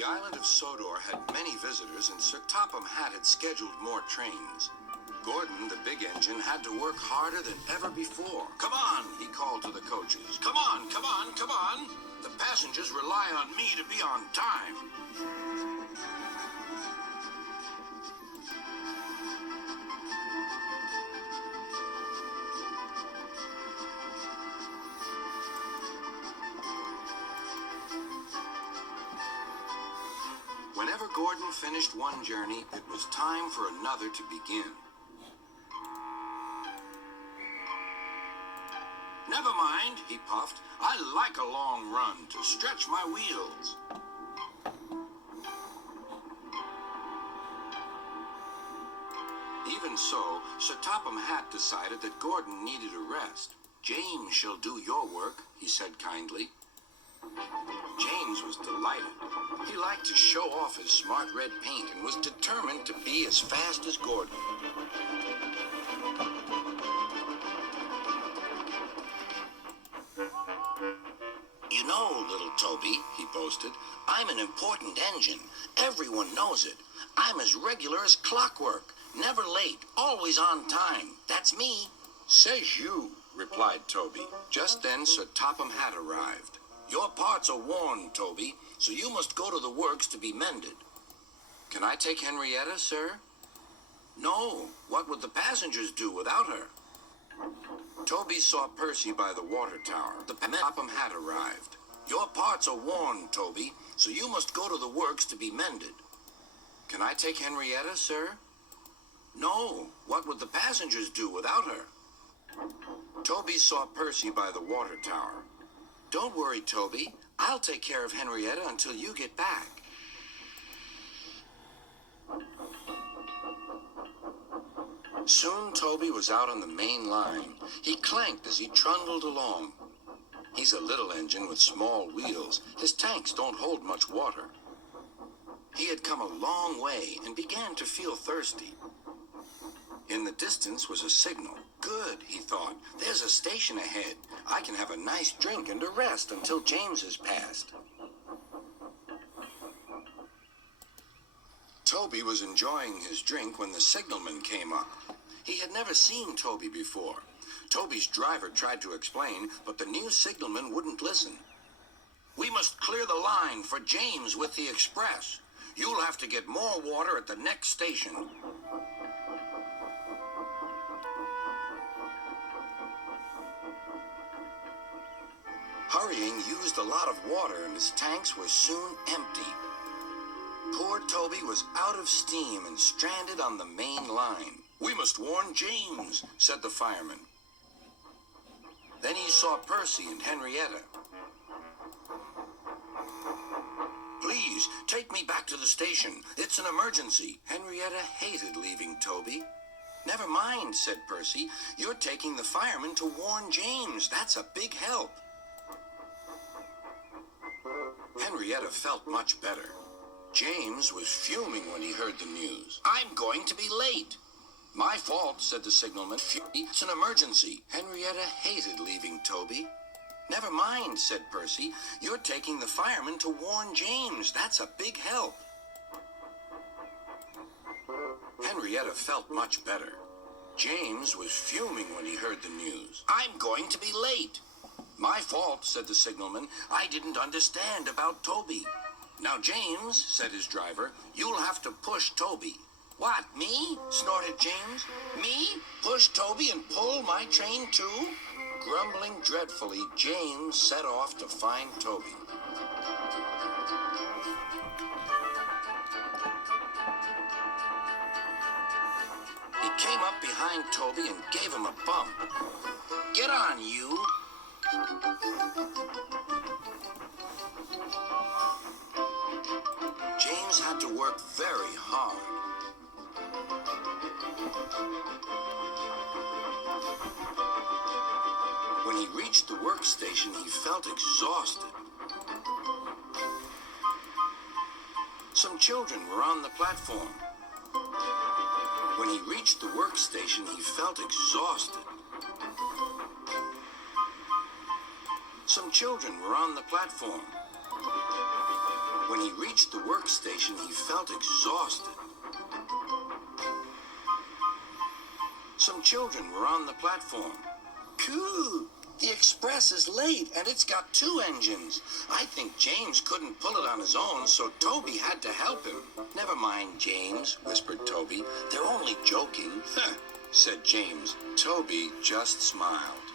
The island of Sodor had many visitors, and Sir Topham Hatt had scheduled more trains. Gordon, the big engine, had to work harder than ever before. "Come on," he called to the coaches. "Come on, come on, come on. The passengers rely on me to be on time." Whenever Gordon finished one journey, it was time for another to begin. "Never mind," he puffed. "I like a long run to stretch my wheels." Even so, Sir Topham Hatt decided that Gordon needed a rest. "James shall do your work," he said kindly. James was delighted. He liked to show off his smart red paint and was determined to be as fast as Gordon. "You know, little Toby," he boasted, "I'm an important engine. Everyone knows it. I'm as regular as clockwork. Never late, always on time. That's me." "Says you," replied Toby. Just then Sir Topham Hatt arrived. "Your parts are worn, Toby, so you must go to the works to be mended." "Can I take Henrietta, sir?" "No. What would the passengers do without her?" Toby saw Percy by the water tower. The Topham Hatt arrived. "Your parts are worn, Toby, so you must go to the works to be mended." "Can I take Henrietta, sir?" "No. What would the passengers do without her?" Toby saw Percy by the water tower. "Don't worry, Toby. I'll take care of Henrietta until you get back." Soon Toby was out on the main line. He clanked as he trundled along. He's a little engine with small wheels. His tanks don't hold much water. He had come a long way and began to feel thirsty. In the distance was a signal. "Good," he thought. "There's a station ahead. I can have a nice drink and a rest until James has passed." Toby was enjoying his drink when the signalman came up. He had never seen Toby before. Toby's driver tried to explain, but the new signalman wouldn't listen. "We must clear the line for James with the express. You'll have to get more water at the next station." Hurrying used a lot of water, and his tanks were soon empty. Poor Toby was out of steam and stranded on the main line. "We must warn James," said the fireman. Then he saw Percy and Henrietta. "Please, take me back to the station. It's an emergency." Henrietta hated leaving Toby. "Never mind," said Percy. "You're taking the fireman to warn James. That's a big help." Henrietta felt much better. James was fuming when he heard the news. "I'm going to be late." "My fault," said the signalman. "It's an emergency." Henrietta hated leaving Toby. "Never mind," said Percy. "You're taking the fireman to warn James. That's a big help." Henrietta felt much better. James was fuming when he heard the news. "I'm going to be late." "My fault," said the signalman. "I didn't understand about Toby." "Now, James," said his driver, "you'll have to push Toby." "What, me?" snorted James. "Me? Push Toby and pull my train too?" Grumbling dreadfully, James set off to find Toby. He came up behind Toby and gave him a bump. "Get on, you!" James had to work very hard. When he reached the workstation, he felt exhausted. Some children were on the platform. When he reached the workstation, he felt exhausted. Some children were on the platform. When he reached the workstation, he felt exhausted. Some children were on the platform. Cool! The express is late, and it's got 2 engines. I think James couldn't pull it on his own, so Toby had to help him. Never mind, James, whispered Toby. They're only joking. Huh, said James. Toby just smiled.